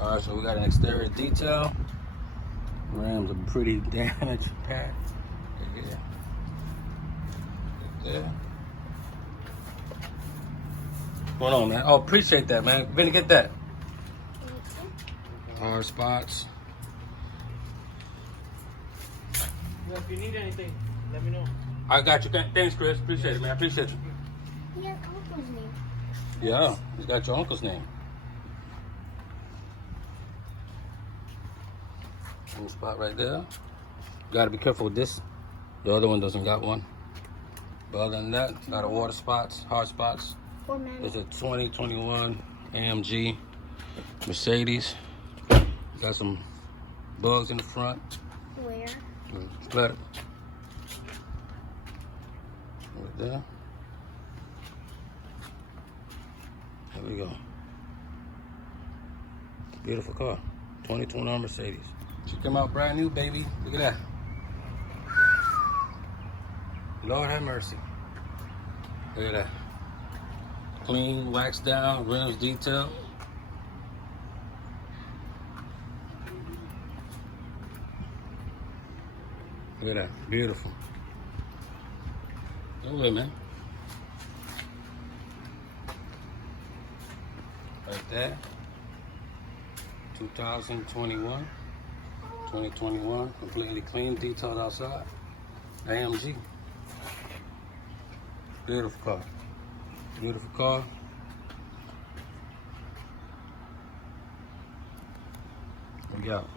All right, so we got an exterior detail. Rims are pretty damaged, packed. Yeah. Yeah. What's going on, man? Oh, appreciate that, man. Vinny, get that. Hard spots. Well, if you need anything, let me know. I got you. Thanks, Chris. Appreciate it, man. I appreciate you. He has uncle's name. Yeah, he's got your uncle's name. One spot right there. Got to be careful with this. The other one doesn't got one. But other than that, it's got a water spots, hard spots. It's a 2021 AMG Mercedes. Got some bugs in the front. Where? Let it. Right there. There we go. Beautiful car. 2021 Mercedes. She came out brand new, baby. Look at that. Lord have mercy. Look at that. Clean, waxed down, rims detailed. Look at that. Beautiful. Go away, man. Right there. 2021. 2021. Completely clean, detailed outside. AMG. Beautiful car. Beautiful car. We out.